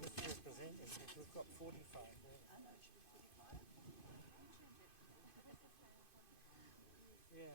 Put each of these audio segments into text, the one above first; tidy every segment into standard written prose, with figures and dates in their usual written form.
misrepresentatives. We've got 45 there. Yeah.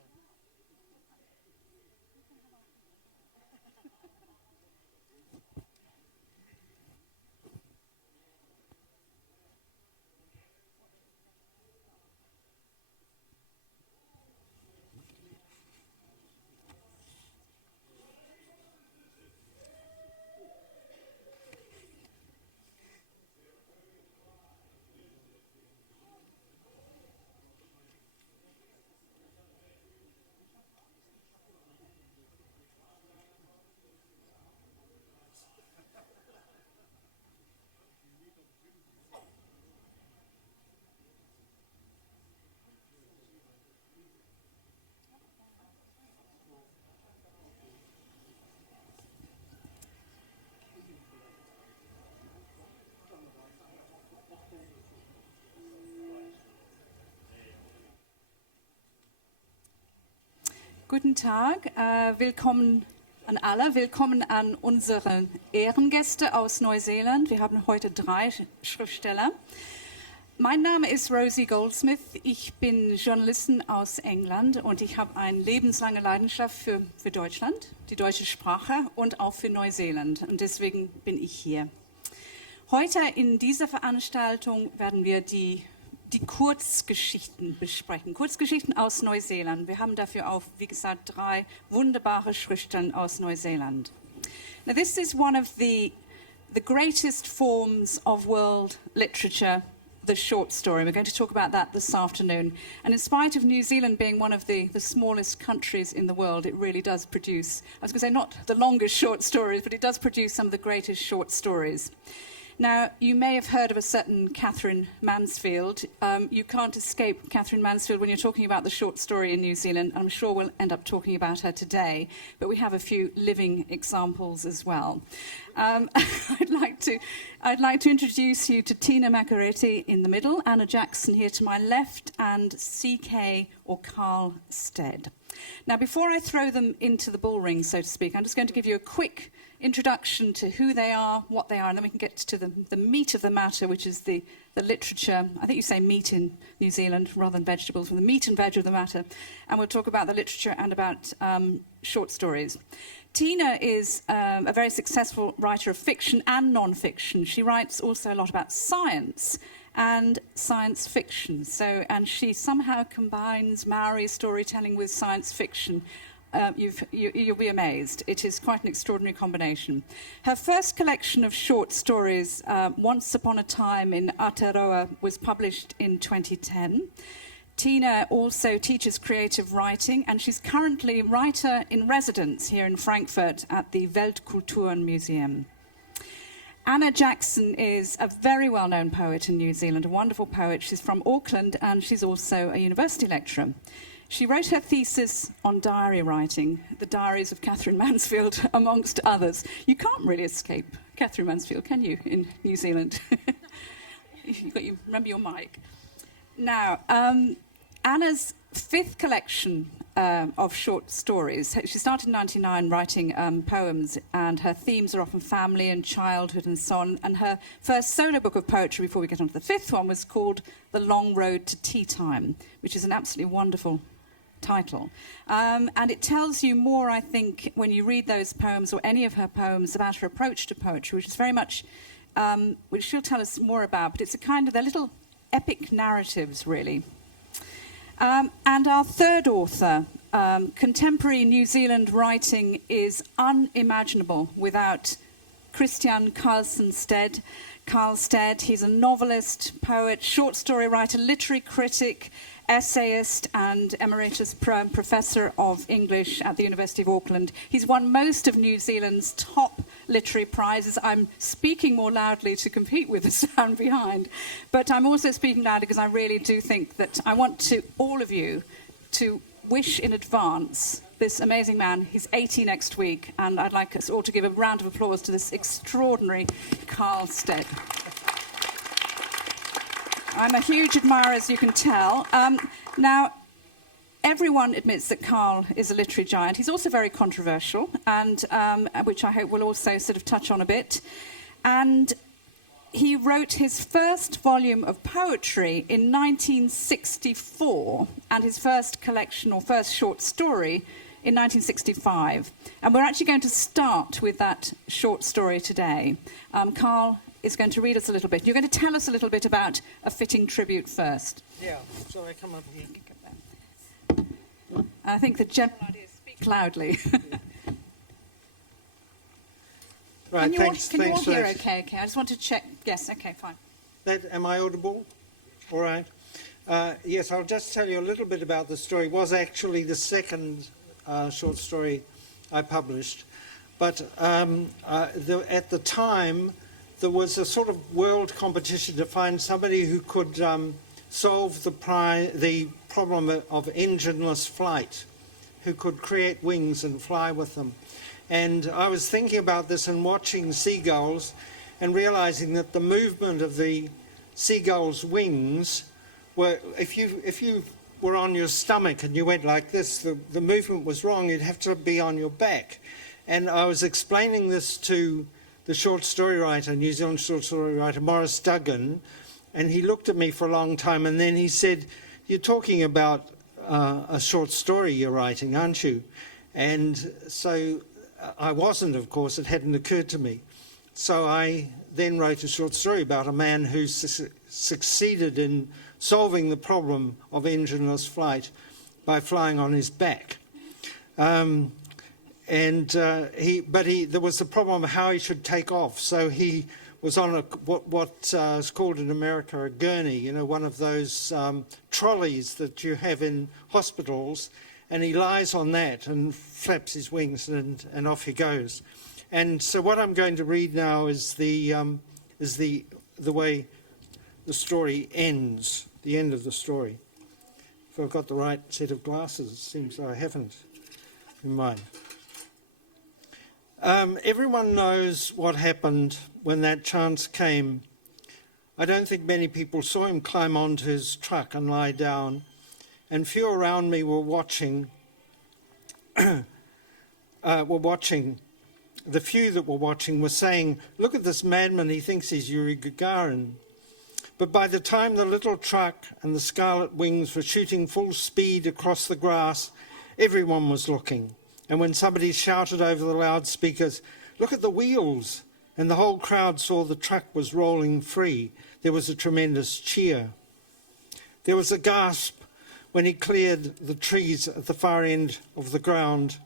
Guten Tag, willkommen an alle, willkommen an unsere Ehrengäste aus Neuseeland. Wir haben heute 3 Schriftsteller. Mein Name ist Rosie Goldsmith, ich bin Journalistin aus England und ich habe eine lebenslange Leidenschaft für Deutschland, die deutsche Sprache und auch für Neuseeland und deswegen bin ich hier. Heute in dieser Veranstaltung werden wir die Kurzgeschichten besprechen. Kurzgeschichten aus Neuseeland. Wir haben dafür auch, wie gesagt, 3 wunderbare Schriftsteller aus Neuseeland. Now this is one of the greatest forms of world literature, the short story. We're going to talk about that this afternoon. And in spite of New Zealand being one of the smallest countries in the world, it really does produce, I was going to say not the longest short stories, but it does produce some of the greatest short stories. Now, you may have heard of a certain Catherine Mansfield. You can't escape Catherine Mansfield when you're talking about the short story in New Zealand. I'm sure we'll end up talking about her today, but we have a few living examples as well. I'd like to introduce you to Tina Makereti in the middle, Anna Jackson here to my left, and CK or Carl Stead. Now, before I throw them into the bull ring, so to speak, I'm just going to give you a quick introduction to who they are, what they are, and then we can get to the meat of the matter, which is the literature. I think you say meat in New Zealand rather than vegetables, the meat and veg of the matter. And we'll talk about the literature and about short stories. Tina is a very successful writer of fiction and non-fiction. She writes also a lot about science and science fiction. And she somehow combines Maori storytelling with science fiction. You'll be amazed. It is quite an extraordinary combination. Her first collection of short stories, Once Upon a Time in Aotearoa, was published in 2010. Tina also teaches creative writing, and she's currently writer in residence here in Frankfurt at the Weltkulturen Museum. Anna Jackson is a very well-known poet in New Zealand, a wonderful poet. She's from Auckland, and she's also a university lecturer. She wrote her thesis on diary writing, the diaries of Catherine Mansfield, amongst others. You can't really escape Catherine Mansfield, can you, in New Zealand? Remember your mic. Now, Anna's 5th collection of short stories. She started in 1999 writing poems, and her themes are often family and childhood and so on. And her first solo book of poetry, before we get on to the 5th one, was called The Long Road to Tea Time, which is an absolutely wonderful title. And it tells you more, I think, when you read those poems or any of her poems about her approach to poetry, which is very much, which she'll tell us more about, but it's a kind of, they're little epic narratives, really. And our third author, contemporary New Zealand writing is unimaginable without Christian Carlson Stead. Carl Stead, he's a novelist, poet, short story writer, literary critic, essayist and emeritus professor of English at the University of Auckland. He's won most of New Zealand's top literary prizes. I'm speaking more loudly to compete with the sound behind, but I'm also speaking loud because I really do think that I want to all of you to wish in advance this amazing man. He's 80 next week, and I'd like us all to give a round of applause to this extraordinary Carl Stead. I'm a huge admirer, as you can tell. Now, everyone admits that Carl is a literary giant. He's also very controversial, and which I hope we'll also sort of touch on a bit. And he wrote his first volume of poetry in 1964, and his first collection or first short story in 1965. And we're actually going to start with that short story today. Carl is going to read us a little bit. You're going to tell us a little bit about A Fitting Tribute first. Yeah, so I come up here. I think the general idea is speak loudly. Right, can you all hear okay? Okay, I just want to check. Yes, okay, fine. Am I audible? All right. Yes, I'll just tell you a little bit about the story. It was actually the second short story I published. But at the time, there was a sort of world competition to find somebody who could solve the problem of engineless flight, who could create wings and fly with them. And I was thinking about this and watching seagulls and realizing that the movement of the seagull's wings were, if you were on your stomach and you went like this, the movement was wrong. You'd have to be on your back. And I was explaining this to the short story writer, New Zealand short story writer, Maurice Duggan, and he looked at me for a long time, and then he said, "You're talking about a short story you're writing, aren't you?" And so I wasn't, of course. It hadn't occurred to me. So I then wrote a short story about a man who succeeded in solving the problem of engineless flight by flying on his back. There was the problem of how he should take off. So he was on what is called in America a gurney, you know, one of those trolleys that you have in hospitals, and he lies on that and flaps his wings and off he goes. And so what I'm going to read now is the way the story ends, the end of the story. If I've got the right set of glasses, it seems I haven't in mine. Everyone knows what happened when that chance came. I don't think many people saw him climb onto his truck and lie down, and few around me were watching. The few that were watching were saying, "Look at this madman, he thinks he's Yuri Gagarin." But by the time the little truck and the scarlet wings were shooting full speed across the grass, everyone was looking. And when somebody shouted over the loudspeakers, "Look at the wheels," and the whole crowd saw the truck was rolling free, there was a tremendous cheer. There was a gasp when he cleared the trees at the far end of the ground.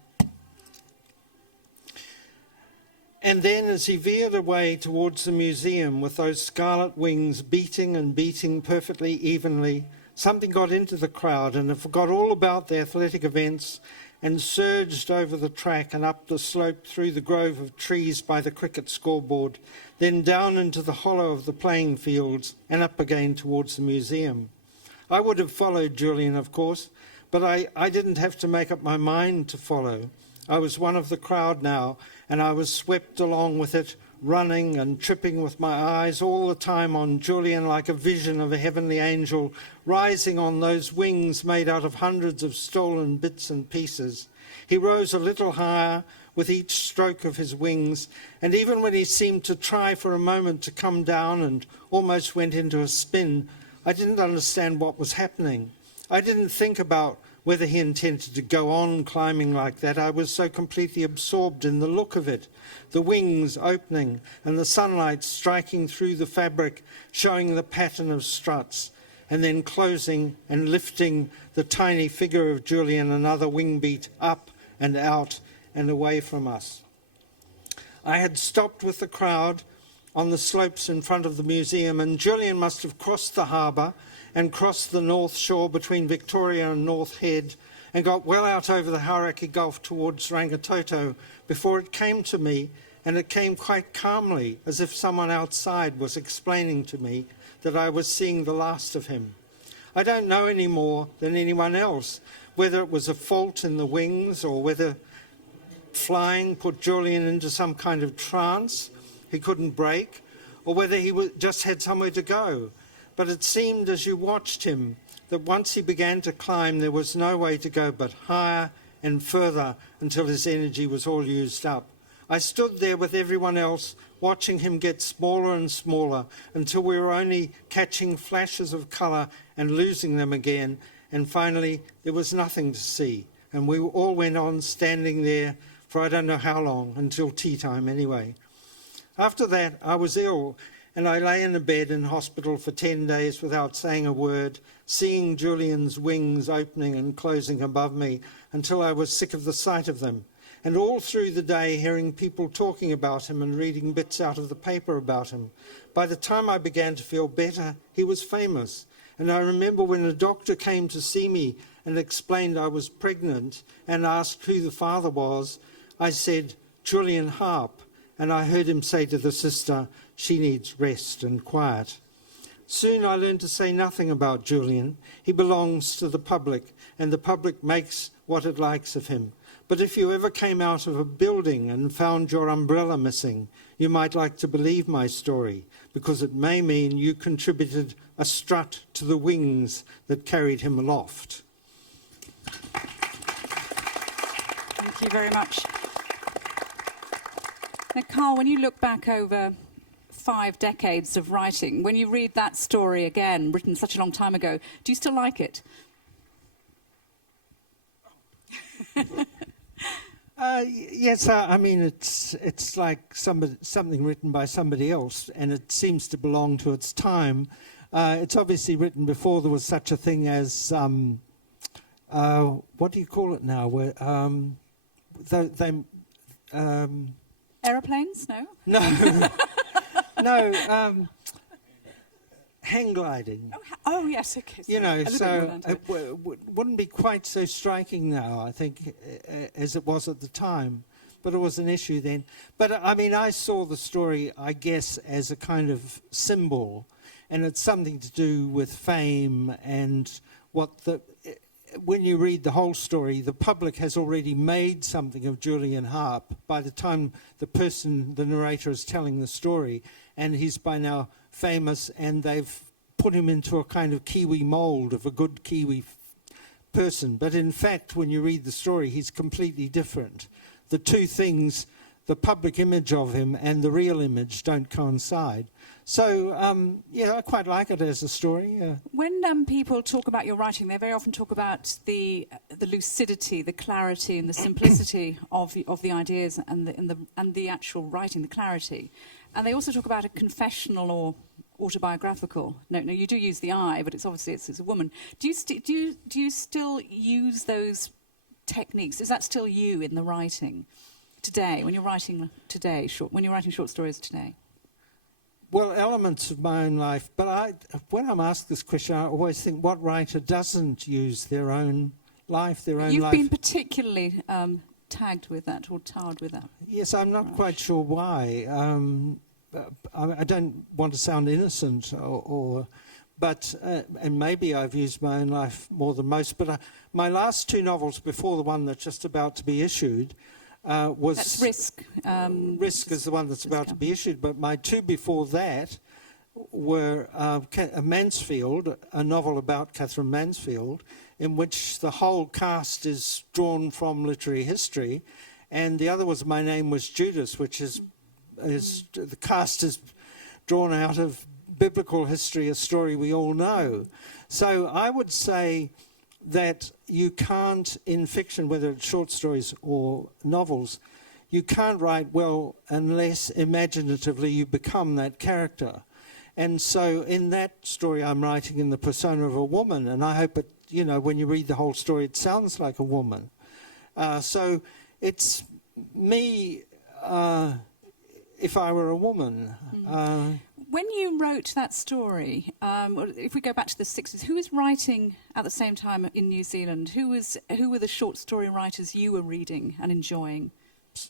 And then as he veered away towards the museum with those scarlet wings beating and beating perfectly evenly, something got into the crowd and it forgot all about the athletic events and surged over the track and up the slope through the grove of trees by the cricket scoreboard, then down into the hollow of the playing fields and up again towards the museum. I would have followed Julian, of course, but I didn't have to make up my mind to follow. I was one of the crowd now, and I was swept along with it, running and tripping with my eyes all the time on Julian like a vision of a heavenly angel rising on those wings made out of hundreds of stolen bits and pieces. He rose a little higher with each stroke of his wings, and even when he seemed to try for a moment to come down and almost went into a spin, I didn't understand what was happening. I didn't think about whether he intended to go on climbing like that. I was so completely absorbed in the look of it, the wings opening and the sunlight striking through the fabric, showing the pattern of struts, and then closing and lifting the tiny figure of Julian another wing beat up and out and away from us. I had stopped with the crowd on the slopes in front of the museum, and Julian must have crossed the harbour and crossed the north shore between Victoria and North Head and got well out over the Hauraki Gulf towards Rangitoto before it came to me, and it came quite calmly, as if someone outside was explaining to me that I was seeing the last of him. I don't know any more than anyone else whether it was a fault in the wings or whether flying put Julian into some kind of trance he couldn't break, or whether he just had somewhere to go. But it seemed as you watched him that once he began to climb, there was no way to go but higher and further until his energy was all used up. I stood there with everyone else, watching him get smaller and smaller until we were only catching flashes of colour and losing them again, and finally there was nothing to see, and we all went on standing there for I don't know how long, until tea time anyway. After that, I was ill, and I lay in a bed in hospital for 10 days without saying a word, seeing Julian's wings opening and closing above me until I was sick of the sight of them. And all through the day, hearing people talking about him and reading bits out of the paper about him. By the time I began to feel better, he was famous. And I remember when a doctor came to see me and explained I was pregnant and asked who the father was, I said, Julian Harp. And I heard him say to the sister, she needs rest and quiet. Soon I learned to say nothing about Julian. He belongs to the public, and the public makes what it likes of him. But if you ever came out of a building and found your umbrella missing, you might like to believe my story, because it may mean you contributed a strut to the wings that carried him aloft. Thank you very much. Now, Carl, when you look back over 5 decades of writing, when you read that story again, written such a long time ago, do you still like it? Yes, I mean, it's like something written by somebody else, and it seems to belong to its time. It's obviously written before there was such a thing as, what do you call it now? Where, Aeroplanes? No? No. No, hang gliding. Oh, yes, okay. You know, so it wouldn't be quite so striking now, I think, as it was at the time. But it was an issue then. But, I mean, I saw the story, I guess, as a kind of symbol. And it's something to do with fame and what the... When you read the whole story, the public has already made something of Julian Harp by the time the narrator is telling the story, and he's by now famous, and they've put him into a kind of Kiwi mould of a good Kiwi person. But in fact, when you read the story, he's completely different. The two things, the public image of him and the real image, don't coincide. So, yeah, I quite like it as a story. When people talk about your writing, they very often talk about the lucidity, the clarity, and the simplicity of the ideas and the actual writing, the clarity. And they also talk about a confessional or autobiographical. No, you do use the I, but it's obviously it's a woman. Do you still use those techniques? Is that still you in the writing today? When you're writing today, when you're writing short stories today? Well, elements of my own life, but when I'm asked this question, I always think, what writer doesn't use their own life, You've been particularly tagged with that or tarred with that. Yes, I'm not quite sure why. I don't want to sound innocent, but and maybe I've used my own life more than most. But my last 2 novels before the one that's just about to be issued was... That's Risk. Risk is the one that's about to be issued, but my 2 before that were Mansfield, a novel about Catherine Mansfield, in which the whole cast is drawn from literary history, and the other was My Name Was Judas, which is the cast is drawn out of biblical history, a story we all know. So I would say that you can't, in fiction, whether it's short stories or novels, you can't write well unless imaginatively you become that character. And so in that story I'm writing in the persona of a woman, and I hope it, you know, when you read the whole story it sounds like a woman. So it's me if I were a woman. When you wrote that story, if we go back to the 60s, who was writing at the same time in New Zealand? Who were the short story writers you were reading and enjoying?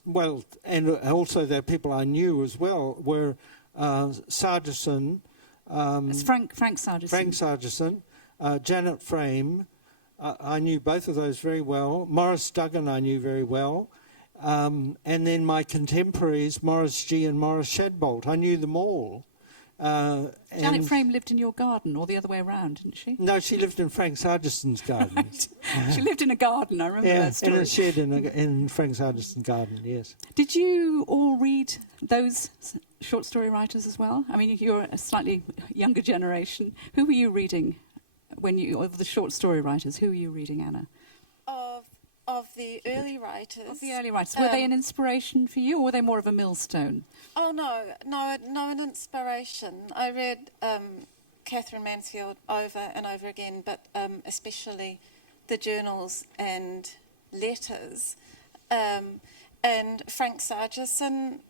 Well, and also there are people I knew as well, were Sargison. It's Frank Sargison. Frank Sargison, Janet Frame. I knew both of those very well. Morris Duggan I knew very well. And then my contemporaries, Morris G. and Morris Shadbolt, I knew them all. Janet and Frame lived in your garden, or the other way around, didn't she? no, she lived in Frank Hardiston's garden. She lived in a garden, I remember that In story. a shed in Frank Hardiston's garden, yes. Did you all read those short story writers as well? I mean, you're a slightly younger generation. Who were you reading of the short story writers, who were you reading, Anna? Of the early writers. Of the early writers. Were they an inspiration for you, or were they more of a millstone? Oh, no, an inspiration. I read Catherine Mansfield over and over again, but especially the journals and letters. And Frank Sargison,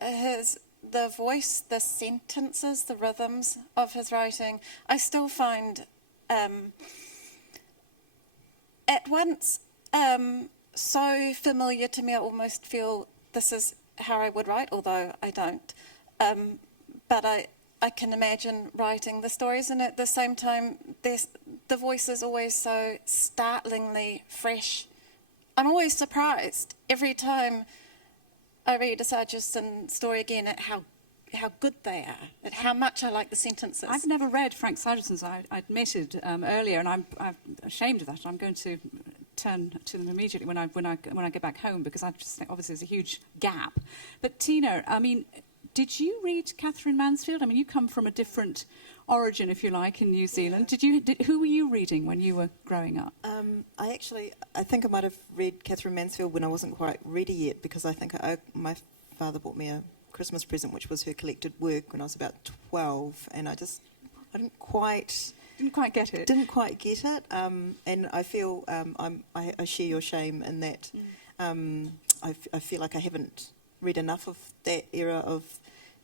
the voice, the sentences, the rhythms of his writing, I still find at once so familiar to me. I almost feel this is how I would write, although I don't. But I can imagine writing the stories, and at the same time, the voice is always so startlingly fresh. I'm always surprised every time I read a Sargison story again at how good they are, at how much I like the sentences. I've never read Frank Sargison's, I admitted earlier, and I'm ashamed of that. I'm going to turn to them immediately when I get back home, because I just think obviously there's a huge gap. But Tina, I mean, did you read Catherine Mansfield? I mean, you come from a different origin, if you like, in New Zealand. Who were you reading when you were growing up? I think I might have read Catherine Mansfield when I wasn't quite ready yet, because I think my father bought me a Christmas present, which was her collected work, when I was about 12, and I didn't quite get it. Didn't quite get it, and I feel I share your shame in that. I feel like I haven't read enough of that era of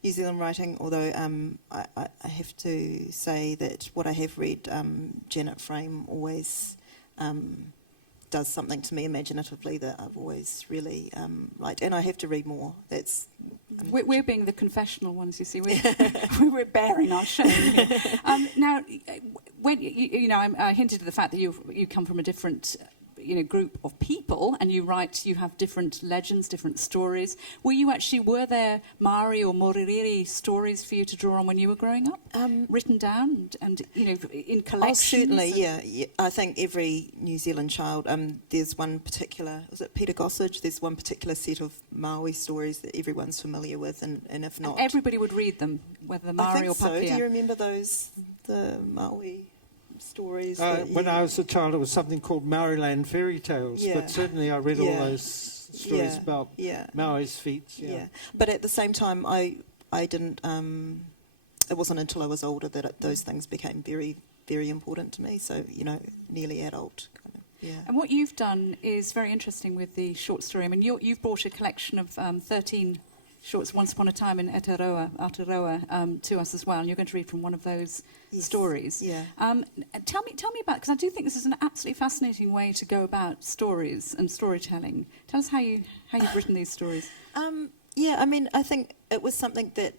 New Zealand writing, although I have to say that what I have read, Janet Frame always does something to me imaginatively that I've always really liked, and I have to read more. We're being the confessional ones, you see. We're bearing our shame here. Now, when I hinted at the fact that you come from a different group of people, and you have different legends, different stories. Were there Maori or Moririri stories for you to draw on when you were growing up? Written down and in collections? Oh, certainly, yeah. I think every New Zealand child, there's one particular, was it Peter Gossage? There's one particular set of Maori stories that everyone's familiar with, and if not... And everybody would read them, whether Maori or Pakeha. I think so. Do you remember the Maori stories? When I was a child, it was something called Maoriland fairy tales, but certainly I read all those stories about Maori's feats. Yeah, but at the same time, I didn't. It wasn't until I was older that those things became very, very important to me. So nearly adult. Yeah. And what you've done is very interesting with the short story. I mean, you've brought a collection of 13 shorts, Once Upon a Time in Aotearoa, to us as well, and you're going to read from one of those stories. Yeah. Tell me about, because I do think this is an absolutely fascinating way to go about stories and storytelling. Tell us how you've written these stories. I mean, I think it was something that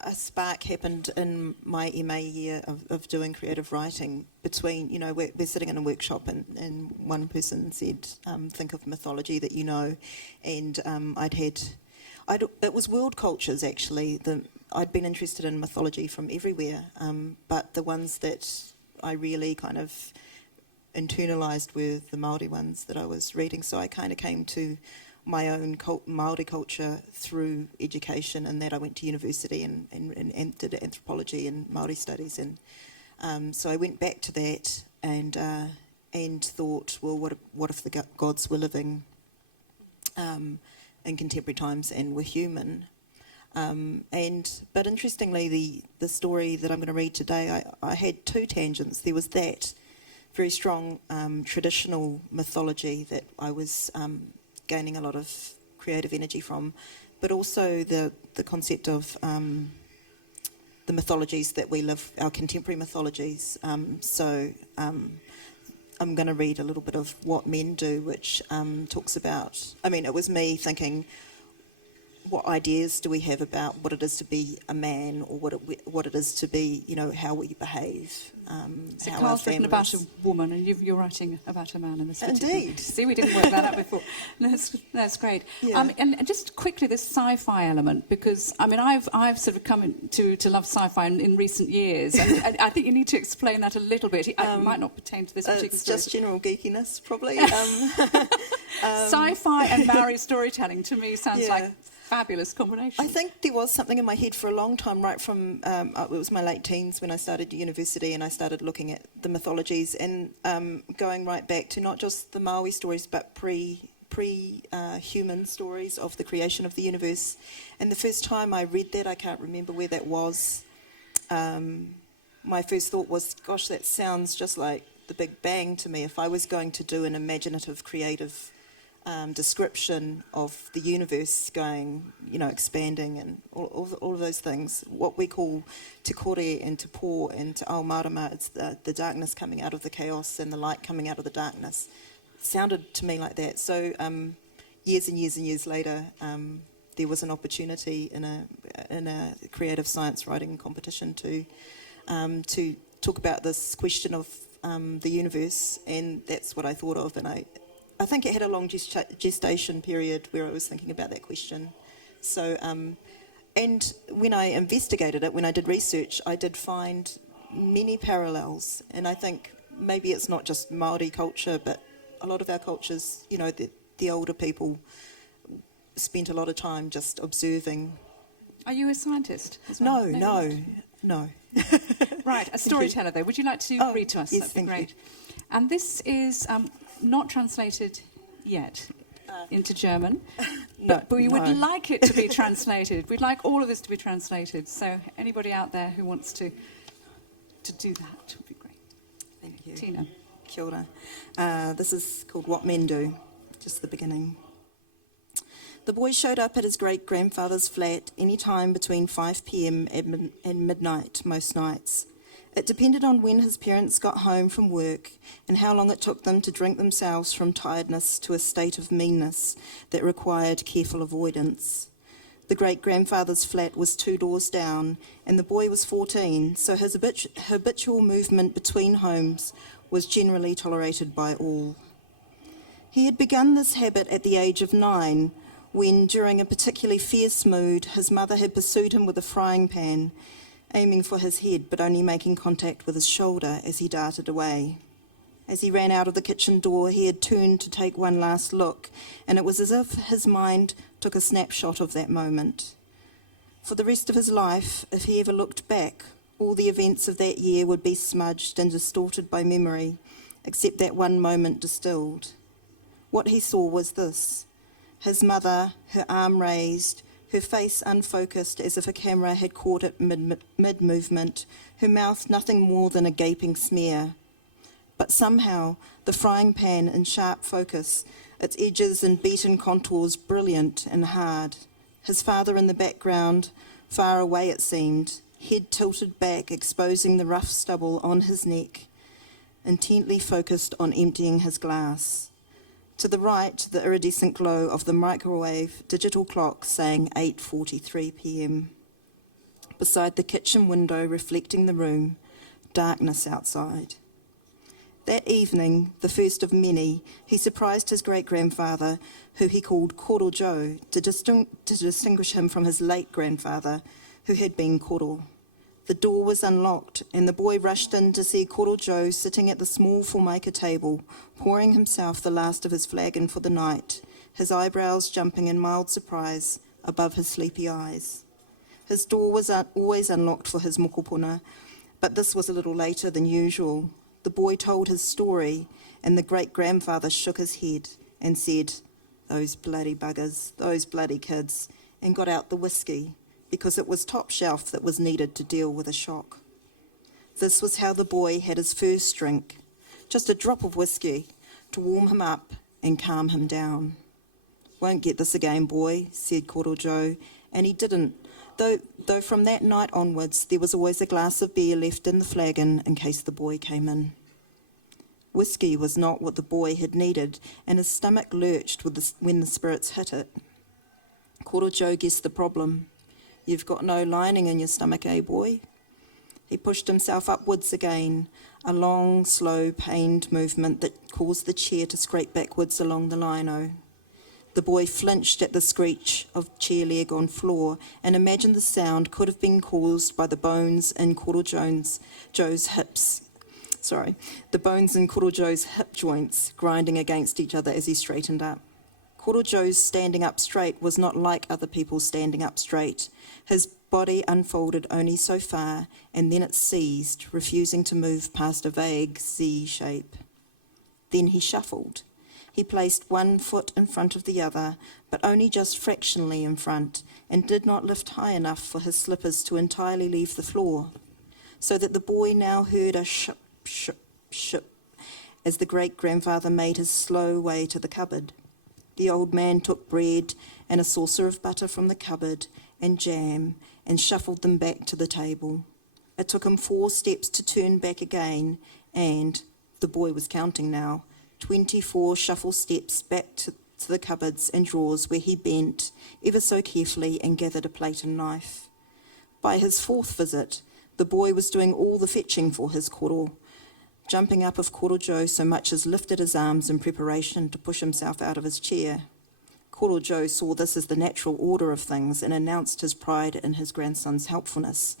a spark happened in my MA year of doing creative writing between, we're sitting in a workshop and one person said, think of mythology that you know, and it was world cultures, actually. I'd been interested in mythology from everywhere, but the ones that I really kind of internalised were the Māori ones that I was reading. So I kind of came to my own Māori culture through education, and that I went to university and did anthropology and Māori studies. And so I went back to that and thought, well, what if the gods were living in contemporary times and were human? But interestingly, the story that I'm going to read today, I had two tangents. There was that very strong traditional mythology that I was gaining a lot of creative energy from, but also the concept of the mythologies that we live, our contemporary mythologies. So I'm going to read a little bit of What Men Do, which talks about, it was me thinking, what ideas do we have about what it is to be a man, or what it is to be, how we behave. So how Carl's our written about a families- woman, and you're writing about a man in this particular. Indeed. See, we didn't work that out before. That's great. Yeah. And just quickly, this sci-fi element, because I've sort of come to love sci-fi in recent years, and I think you need to explain that a little bit. It might not pertain to this particular It's story. just general geekiness, probably. Sci-fi and Maori storytelling to me sounds Yeah. like a fabulous combination. I think there was something in my head for a long time, right from, it was my late teens when I started university, and I started looking at the mythologies and going right back to not just the Maui stories, but pre-human stories of the creation of the universe. And the first time I read that, I can't remember where that was. My first thought was, gosh, that sounds just like the Big Bang to me. If I was going to do an imaginative, creative description of the universe going, expanding and all of those things, what we call te kore and te pō and te ao marama, it's the darkness coming out of the chaos and the light coming out of the darkness. It sounded to me like that. So years and years and years later, there was an opportunity in a creative science writing competition to talk about this question of the universe, and that's what I thought of, and I think it had a long gestation period where I was thinking about that question. So, and when I investigated it, when I did research, I did find many parallels, and I think maybe it's not just Māori culture, but a lot of our cultures, the older people spent a lot of time just observing. Are you a scientist as No, well? no. Right, a storyteller though. Would you like to read to us? Yes, That'd be thank great. you. And this is not translated yet into German, but we would like it to be translated. We'd like all of this to be translated. So anybody out there who wants to do that would be great. Thank you. Tina. Kia ora. This is called What Men Do, just the beginning. The boy showed up at his great-grandfather's flat any time between 5 p.m. and midnight most nights. It depended on when his parents got home from work and how long it took them to drink themselves from tiredness to a state of meanness that required careful avoidance. The great-grandfather's flat was 2 doors down, and the boy was 14, so his habitual movement between homes was generally tolerated by all. He had begun this habit at the age of 9, when, during a particularly fierce mood, his mother had pursued him with a frying pan, aiming for his head but only making contact with his shoulder as he darted away. As he ran out of the kitchen door, he had turned to take one last look, and it was as if his mind took a snapshot of that moment. For the rest of his life, if he ever looked back, all the events of that year would be smudged and distorted by memory, except that one moment distilled. What he saw was this: his mother, her arm raised, her face unfocused as if a camera had caught it mid-movement, her mouth nothing more than a gaping smear. But somehow, the frying pan in sharp focus, its edges and beaten contours brilliant and hard. His father in the background, far away it seemed, head tilted back, exposing the rough stubble on his neck, intently focused on emptying his glass. To the right, the iridescent glow of the microwave digital clock saying 8:43 p.m. Beside the kitchen window reflecting the room, darkness outside. That evening, the first of many, he surprised his great-grandfather, who he called Koro Joe, to distinguish him from his late grandfather, who had been Koro. The door was unlocked, and the boy rushed in to see Koro Joe sitting at the small formica table, pouring himself the last of his flagon for the night, his eyebrows jumping in mild surprise above his sleepy eyes. His door was always unlocked for his mokopuna, but this was a little later than usual. The boy told his story, and the great-grandfather shook his head and said, "Those bloody buggers, those bloody kids," and got out the whiskey, because it was top shelf that was needed to deal with a shock. This was how the boy had his first drink, just a drop of whiskey to warm him up and calm him down. "Won't get this again, boy," said Koro Joe, and he didn't, though from that night onwards there was always a glass of beer left in the flagon in case the boy came in. Whiskey was not what the boy had needed, and his stomach lurched when the spirits hit it. Koro Joe guessed the problem. You've got no lining in your stomach, eh, boy? He pushed himself upwards again, a long, slow, pained movement that caused the chair to scrape backwards along the lino. The boy flinched at the screech of chair leg on floor and imagined the sound could have been caused by the bones in Koro Joe's hips. The bones in Koro Joe's hip joints grinding against each other as he straightened up. Koro Joe's standing up straight was not like other people standing up straight. His body unfolded only so far, and then it seized, refusing to move past a vague Z shape. Then he shuffled. He placed one foot in front of the other, but only just fractionally in front, and did not lift high enough for his slippers to entirely leave the floor, so that the boy now heard a ship, ship, ship, as the great-grandfather made his slow way to the cupboard. The old man took bread and a saucer of butter from the cupboard and jam and shuffled them back to the table. It took him 4 steps to turn back again, and, the boy was counting now, 24 shuffle steps back to the cupboards and drawers where he bent ever so carefully and gathered a plate and knife. By his 4th visit, the boy was doing all the fetching for his koro, jumping up if Koro Joe so much as lifted his arms in preparation to push himself out of his chair. Koro Joe saw this as the natural order of things and announced his pride in his grandson's helpfulness,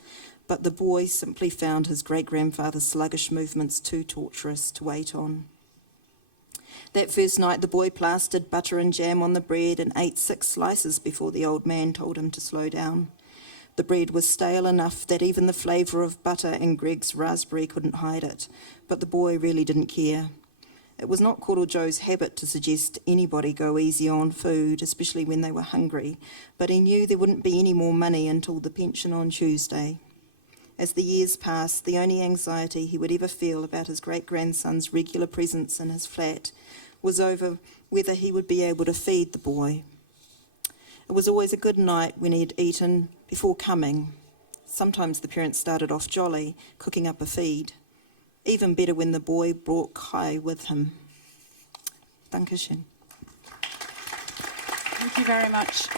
but the boy simply found his great-grandfather's sluggish movements too torturous to wait on. That first night, the boy plastered butter and jam on the bread and ate 6 slices before the old man told him to slow down. The bread was stale enough that even the flavour of butter and Greg's raspberry couldn't hide it, but the boy really didn't care. It was not Koro Joe's habit to suggest anybody go easy on food, especially when they were hungry, but he knew there wouldn't be any more money until the pension on Tuesday. As the years passed, the only anxiety he would ever feel about his great-grandson's regular presence in his flat was over whether he would be able to feed the boy. It was always a good night when he had eaten before coming. Sometimes the parents started off jolly, cooking up a feed. Even better when the boy brought kai with him. Dankeschön. Thank you very much.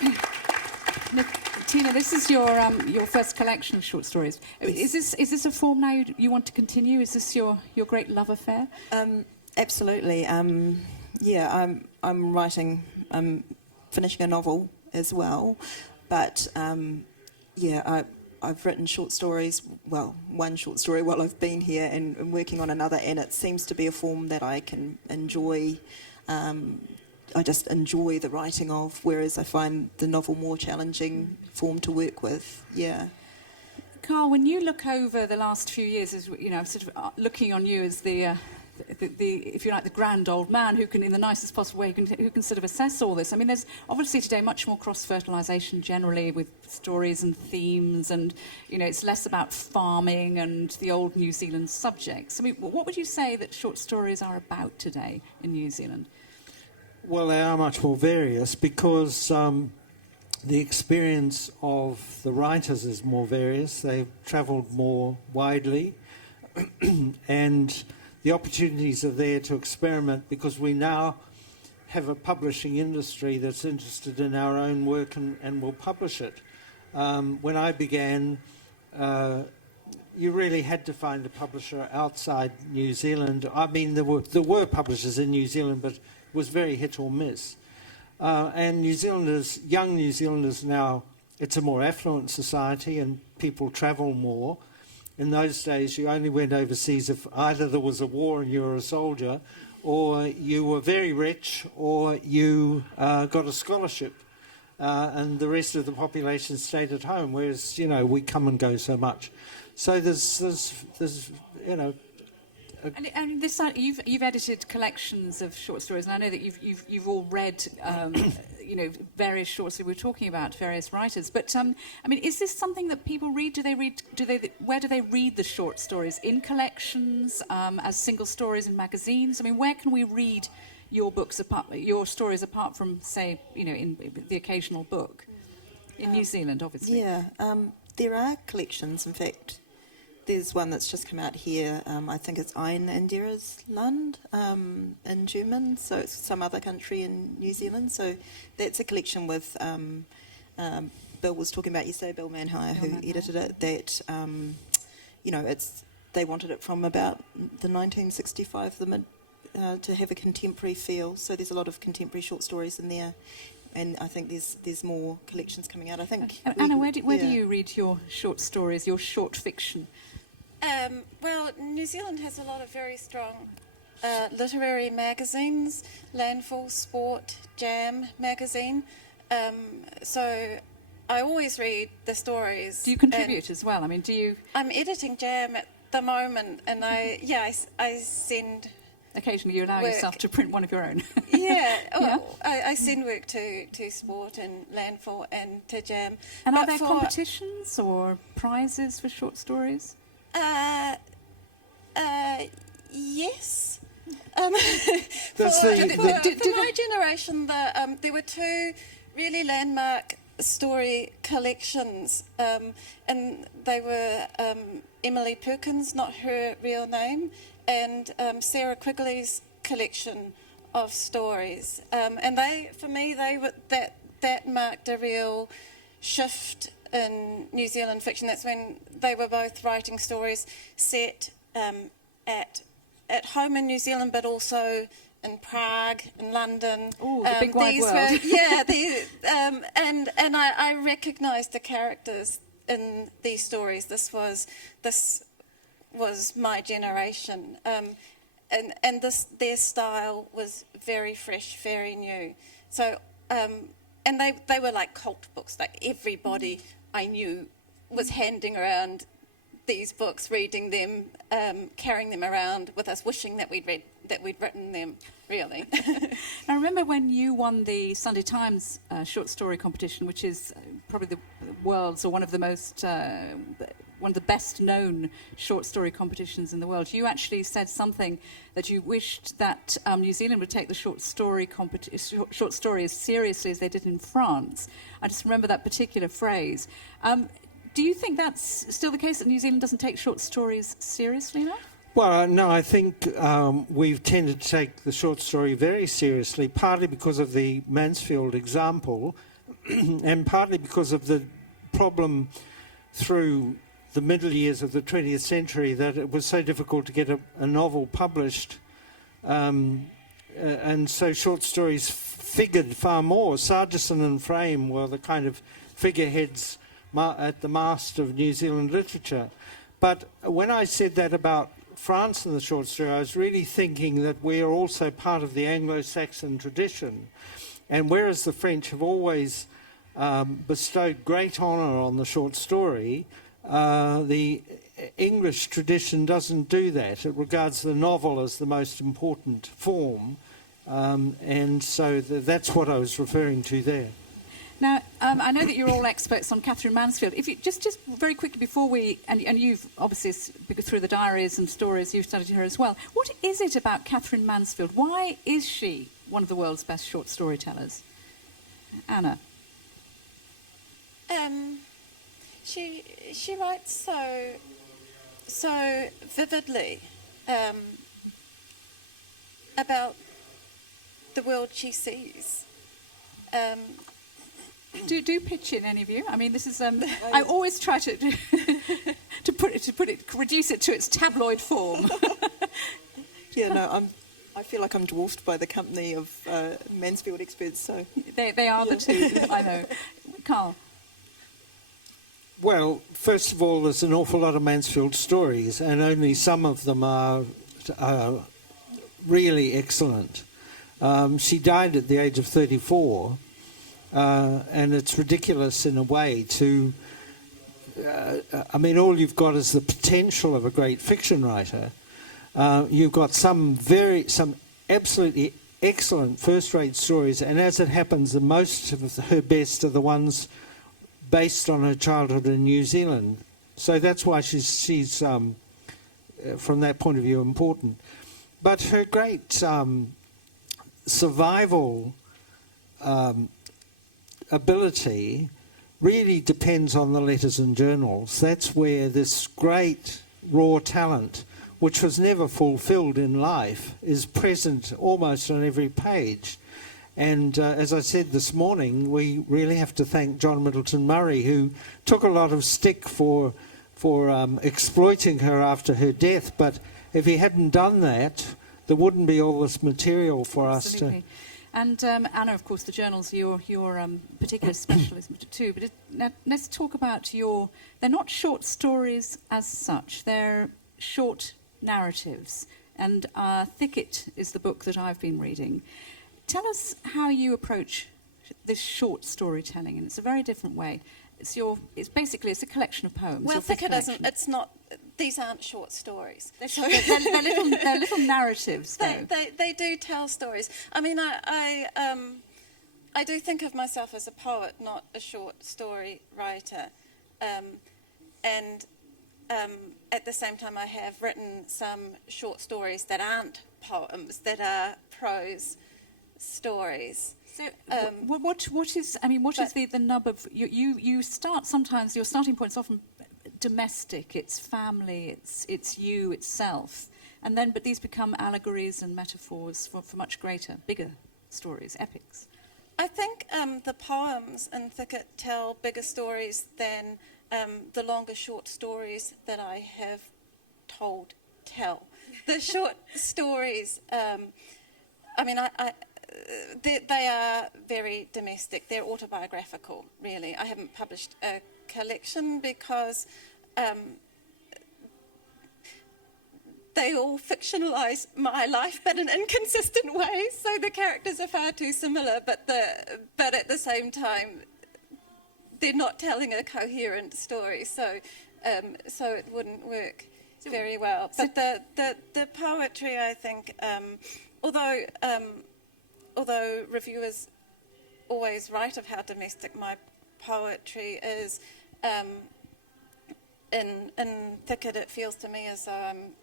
Tina, this is your first collection of short stories. Yes. Is this a form now you want to continue? Is this your great love affair? Absolutely. I'm writing, finishing a novel as well, but I've written short stories, one short story while I've been here and working on another, and it seems to be a form that I can enjoy. I just enjoy the writing of, whereas I find the novel more challenging form to work with. Yeah. Carl, when you look over the last few years, as you know, sort of looking on you as the if you like, the grand old man who can, in the nicest possible way, who can sort of assess all this. I mean, there's obviously today much more cross-fertilisation generally with stories and themes, and, you know, it's less about farming and the old New Zealand subjects. I mean, what would you say that short stories are about today in New Zealand? Well, they are much more various because the experience of the writers is more various. They've travelled more widely and the opportunities are there to experiment because we now have a publishing industry that's interested in our own work and will publish it. When I began, you really had to find a publisher outside New Zealand. I mean, there were publishers in New Zealand, but it was very hit or miss. And New Zealanders, young New Zealanders now, it's a more affluent society and people travel more. In those days, you only went overseas if either there was a war and you were a soldier, or you were very rich, or you got a scholarship, and the rest of the population stayed at home. Whereas, you know, we come and go so much. So there's you know. And this, you've edited collections of short stories, and I know that you've all read, you know, various short stories. We're talking about various writers, but I mean, is this something that people read? Where do they read the short stories? In collections, as single stories in magazines? I mean, where can we read your books your stories apart from, say, you know, in the occasional book in New Zealand, obviously? Yeah, there are collections. In fact, there's one that's just come out here. I think it's Ein anderes Land in German, so it's some other country in New Zealand. So that's a collection with Bill was talking about yesterday, Bill Manhire, who edited it, that, they wanted it from about the 1965, to have a contemporary feel. So there's a lot of contemporary short stories in there. And I think there's more collections coming out. I think. Anna, where do you read your short stories, your short fiction? Well, New Zealand has a lot of very strong literary magazines, Landfall, Sport, Jam magazine. So I always read the stories. Do you contribute as well? I mean, do you? I'm editing Jam at the moment, and I send. Occasionally you allow work. yourself to print one of your own. Yeah, well, I send work to Sport and Landfall and to Jam. And are But there competitions or prizes for short stories? Yes. That's For my generation, there were two really landmark story collections, and they were Emily Perkins, not her real name, and Sarah Quigley's collection of stories. And that marked a real shift in New Zealand fiction. That's when they were both writing stories set at home in New Zealand, but also in Prague, in London. Oh, the big wide world. And I recognised the characters in these stories. This was my generation, and their style was very fresh, very new. So, and they were like cult books. Like everybody I knew was handing around these books, reading them, carrying them around with us, wishing that we'd written them. Really. I remember when you won the Sunday Times short story competition, which is probably the world's or one of the best known short story competitions in the world. You actually said something that you wished that New Zealand would take the short story as seriously as they did in France. I just remember that particular phrase. Do you think that's still the case, that New Zealand doesn't take short stories seriously enough? Well, no, I think we've tended to take the short story very seriously, partly because of the Mansfield example, and partly because of the problem through the middle years of the 20th century that it was so difficult to get a novel published, and so short stories figured far more. Sargison and Frame were the kind of figureheads at the mast of New Zealand literature. But when I said that about France and the short story, I was really thinking that we are also part of the Anglo-Saxon tradition. And whereas the French have always bestowed great honour on the short story, the English tradition doesn't do that. It regards the novel as the most important form. And so that's what I was referring to there. Now, I know that you're all experts on Catherine Mansfield. If you just very quickly before and you've obviously through the diaries and stories you've studied her as well. What is it about Catherine Mansfield? Why is she one of the world's best short storytellers? Anna. She writes so vividly about the world she sees. Do pitch in, any of you? I mean, this is. I always try to reduce it to its tabloid form. Yeah, no, I feel like I'm dwarfed by the company of Mansfield experts. So they are the two. I know, Carl. Well, first of all, there's an awful lot of Mansfield stories, and only some of them are really excellent. She died at the age of 34. And it's ridiculous in a way to, all you've got is the potential of a great fiction writer. You've got some absolutely excellent first-rate stories, and as it happens, the most of her best are the ones based on her childhood in New Zealand. So that's why she's from that point of view, important. But her great survival ability really depends on the letters and journals. That's where this great raw talent, which was never fulfilled in life, is present almost on every page. And as I said this morning, we really have to thank John Middleton Murray, who took a lot of stick for exploiting her after her death. But if he hadn't done that, there wouldn't be all this material for Absolutely. us to... And Anna, of course, the journal's your particular specialism too. But let's talk about they're not short stories as such. They're short narratives. And Thicket is the book that I've been reading. Tell us how you approach this short storytelling, and it's a very different way. It's a collection of poems. Well, your fifth Thicket isn't. collection. It's not. These aren't short stories. They're little narratives, though. They do tell stories. I mean, I do think of myself as a poet, not a short story writer, and at the same time, I have written some short stories that aren't poems, that are prose stories. So, what is the nub of you start sometimes your starting point is often domestic, it's family, it's you, it's self, but these become allegories and metaphors for much greater, bigger stories, epics. I think the poems in Thicket tell bigger stories than the longer short stories that I have told tell. The short stories, they are very domestic. They're autobiographical, really. I haven't published a collection because they all fictionalise my life, but in inconsistent ways. So the characters are far too similar, but at the same time, they're not telling a coherent story. So it wouldn't work very well. But the poetry, I think, although reviewers always write of how domestic my poetry is, in Thicket it feels to me as though I'm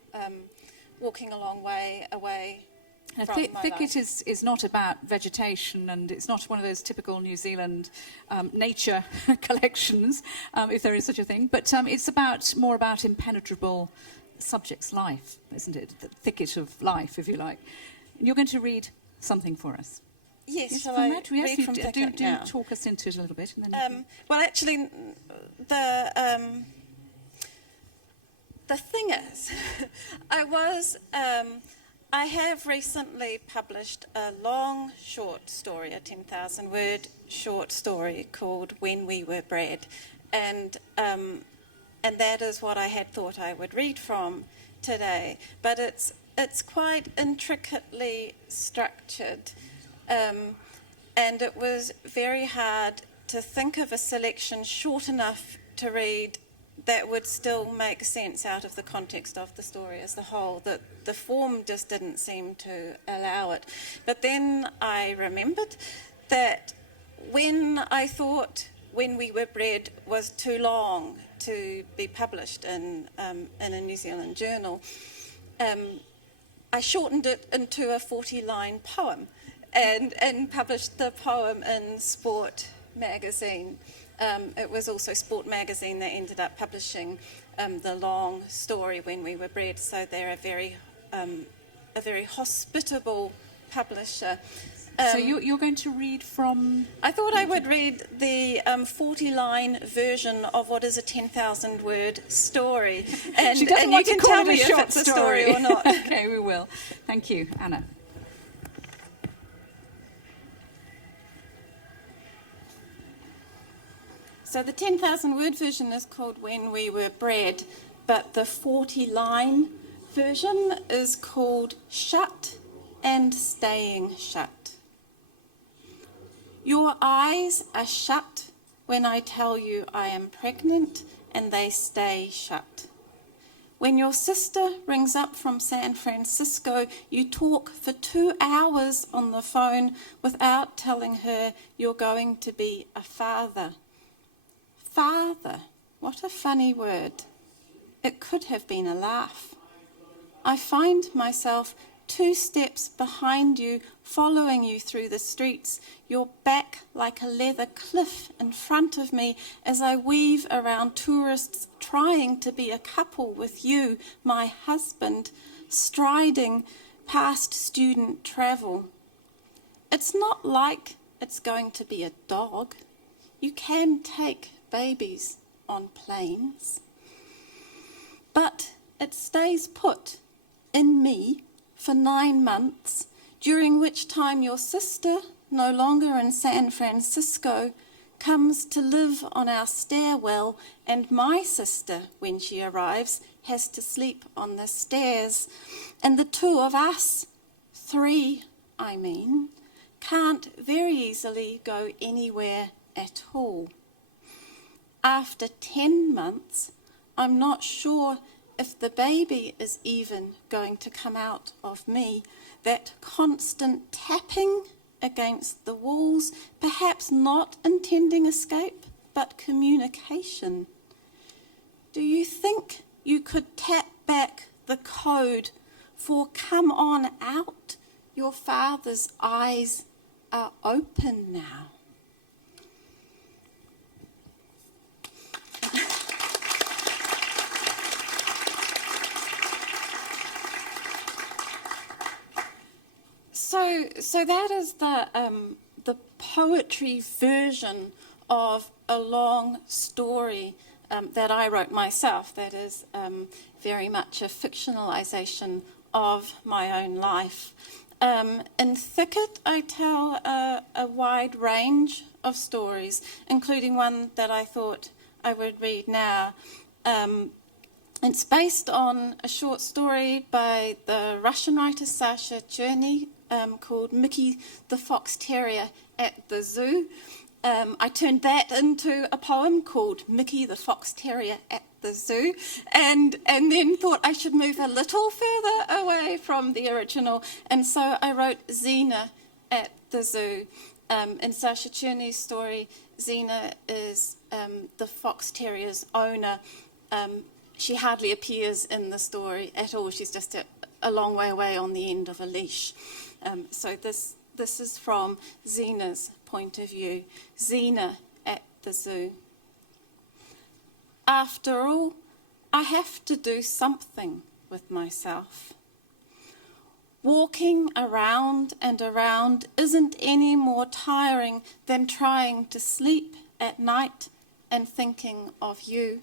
walking a long way away from my Thicket life. is not about vegetation, and it's not one of those typical New Zealand nature collections, if there is such a thing, but it's more about impenetrable subjects, life, isn't it? The thicket of life, if you like. And you're going to read something for us. Yes, shall from I that? Yes, read from Thicket do now? talk us into it a little bit. And then Well, actually, the thing is, I have recently published a long short story, a 10,000-word short story called When We Were Bred, and that is what I had thought I would read from today. But it's quite intricately structured, and it was very hard to think of a selection short enough to read that would still make sense out of the context of the story as a whole. That the form just didn't seem to allow it. But then I remembered that when I thought When We Were Bred was too long to be published in a New Zealand journal, I shortened it into a 40-line poem and published the poem in Sport magazine. It was also Sport magazine that ended up publishing the long story When We Were Bred, so they're a very hospitable publisher. so you're going to read from... I thought I would read the 40-line version of what is a 10,000-word story, and She doesn't you want to can call tell it me a if short it's a story or not. Okay, we will. Thank you, Anna. So the 10,000-word version is called When We Were Bred, but the 40-line version is called Shut and Staying Shut. Your eyes are shut when I tell you I am pregnant, and they stay shut. When your sister rings up from San Francisco, you talk for 2 hours on the phone without telling her you're going to be a father. Father, what a funny word. It could have been a laugh. I find myself 2 steps behind you, following you through the streets, your back like a leather cliff in front of me as I weave around tourists trying to be a couple with you, my husband, striding past student travel. It's not like it's going to be a dog. You can take babies on planes. But it stays put in me for 9 months, during which time your sister, no longer in San Francisco, comes to live on our stairwell, and my sister, when she arrives, has to sleep on the stairs. And the two of us, 3, I mean, can't very easily go anywhere at all. After 10 months, I'm not sure if the baby is even going to come out of me. That constant tapping against the walls, perhaps not intending escape, but communication. Do you think you could tap back the code for "come on out, your father's eyes are open now"? So that is the poetry version of a long story that I wrote myself. That is very much a fictionalization of my own life. In Thicket, I tell a wide range of stories, including one that I thought I would read now. It's based on a short story by the Russian writer Sasha Cherny called Mickey the Fox Terrier at the Zoo. I turned that into a poem called Mickey the Fox Terrier at the Zoo, and then thought I should move a little further away from the original, and so I wrote Xena at the Zoo. In Sasha Cherny's story, Xena is the fox terrier's owner. She hardly appears in the story at all. She's just a long way away on the end of a leash. So this is from Xena's point of view. Xena at the zoo. After all, I have to do something with myself. Walking around and around isn't any more tiring than trying to sleep at night and thinking of you.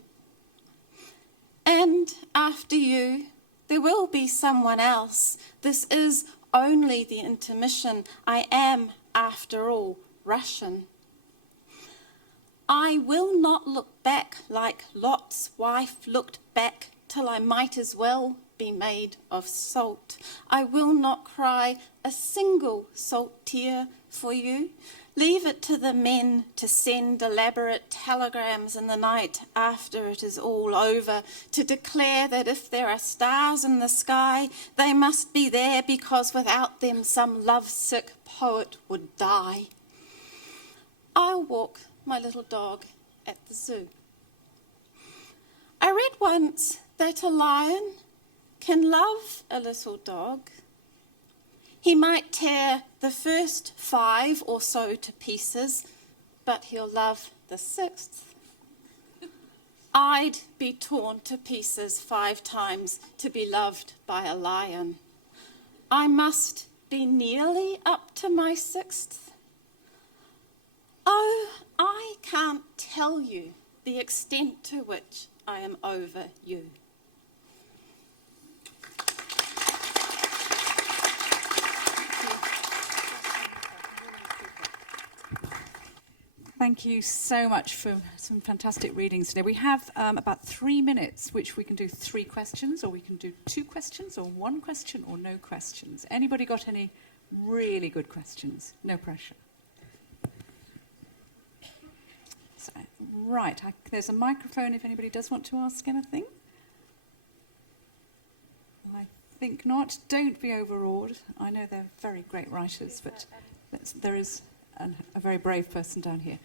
And after you, there will be someone else. This is only the intermission. I am, after all, Russian. I will not look back like Lot's wife looked back till I might as well be made of salt. I will not cry a single salt tear for you. Leave it to the men to send elaborate telegrams in the night after it is all over, to declare that if there are stars in the sky, they must be there because without them some lovesick poet would die. I'll walk my little dog at the zoo. I read once that a lion can love a little dog. He might tear the first 5 or so to pieces, but he'll love the 6th. I'd be torn to pieces 5 times to be loved by a lion. I must be nearly up to my 6th. Oh, I can't tell you the extent to which I am over you. Thank you so much for some fantastic readings today. We have about 3 minutes, which we can do 3 questions, or we can do 2 questions, or 1 question, or no questions. Anybody got any really good questions? No pressure. So, right, there's a microphone if anybody does want to ask anything. I think not. Don't be overawed. I know they're very great writers, but there is a very brave person down here.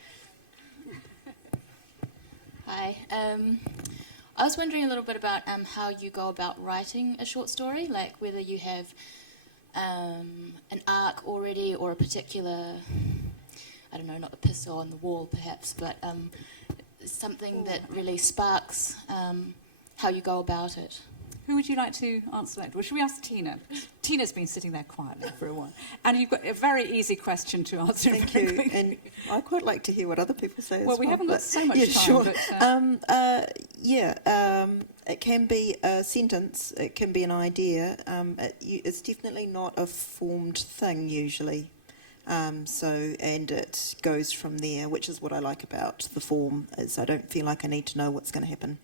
Hi. I was wondering a little bit about how you go about writing a short story, like whether you have an arc already or a particular, I don't know, not the pistol on the wall perhaps, but something that really sparks how you go about it. Who would you like to answer that? Well, should we ask Tina? Tina's been sitting there quietly for a while. And you've got a very easy question to answer. Thank very you. quickly. And I quite like to hear what other people say as well. Well, we haven't got so much yeah, time. Sure. But, It can be a sentence. It can be an idea. It's definitely not a formed thing usually. And it goes from there, which is what I like about the form, is I don't feel like I need to know what's going to happen.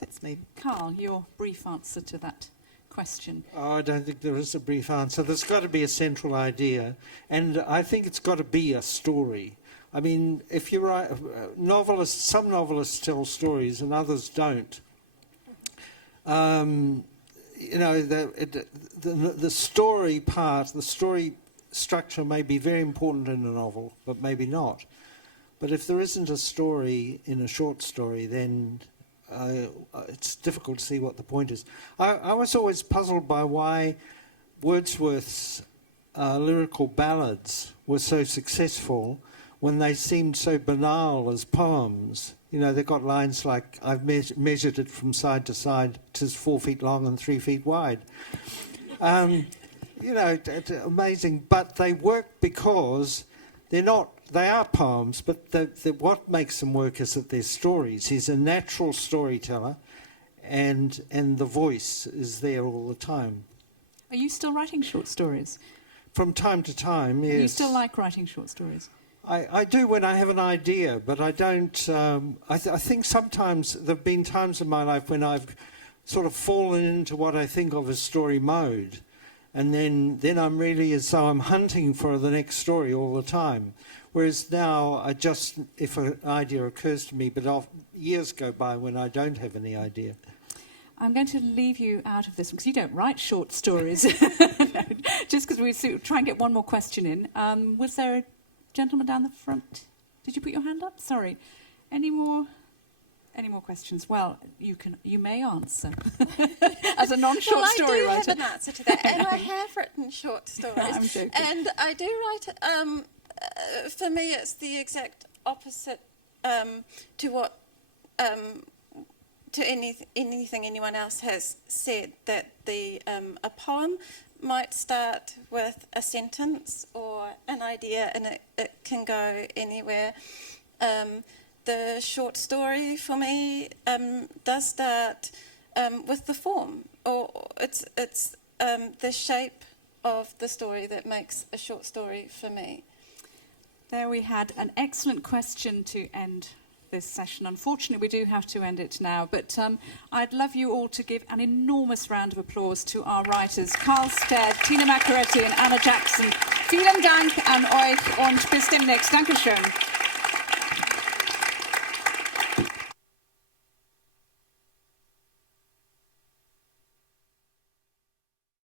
That's me. Carl, your brief answer to that question. Oh, I don't think there is a brief answer. There's got to be a central idea, and I think it's got to be a story. I mean, if you write novelists, some novelists tell stories and others don't. You know, the story part, the story structure may be very important in a novel, but maybe not. But if there isn't a story in a short story, then it's difficult to see what the point is. I was always puzzled by why Wordsworth's lyrical ballads were so successful when they seemed so banal as poems. You know, they've got lines like, I've measured it from side to side, 'tis 4 feet long and 3 feet wide. You know, amazing. But they work because they are poems, but what makes them work is that they're stories. He's a natural storyteller, and the voice is there all the time. Are you still writing short stories? From time to time, yes. You still like writing short stories? I do when I have an idea, but I don't. I think sometimes there have been times in my life when I've sort of fallen into what I think of as story mode, and then I'm really as though I'm hunting for the next story all the time. Whereas now, if an idea occurs to me, but years go by when I don't have any idea. I'm going to leave you out of this because you don't write short stories. No, just because we try and get one more question in. Was there a gentleman down the front? Did you put your hand up? Sorry. Any more questions? Well, you may answer as a non-short story well, I writer. do have an answer to that, and I have written short stories. I'm joking. And I do write. For me, it's the exact opposite to what to anything anyone else has said. That a poem might start with a sentence or an idea, and it can go anywhere. The short story for me does start with the form, or it's the shape of the story that makes a short story for me. There we had an excellent question to end this session. Unfortunately, we do have to end it now, but I'd love you all to give an enormous round of applause to our writers, Carl Stead, Tina Makereti and Anna Jackson. Vielen Dank an euch und bis demnächst. Dankeschön.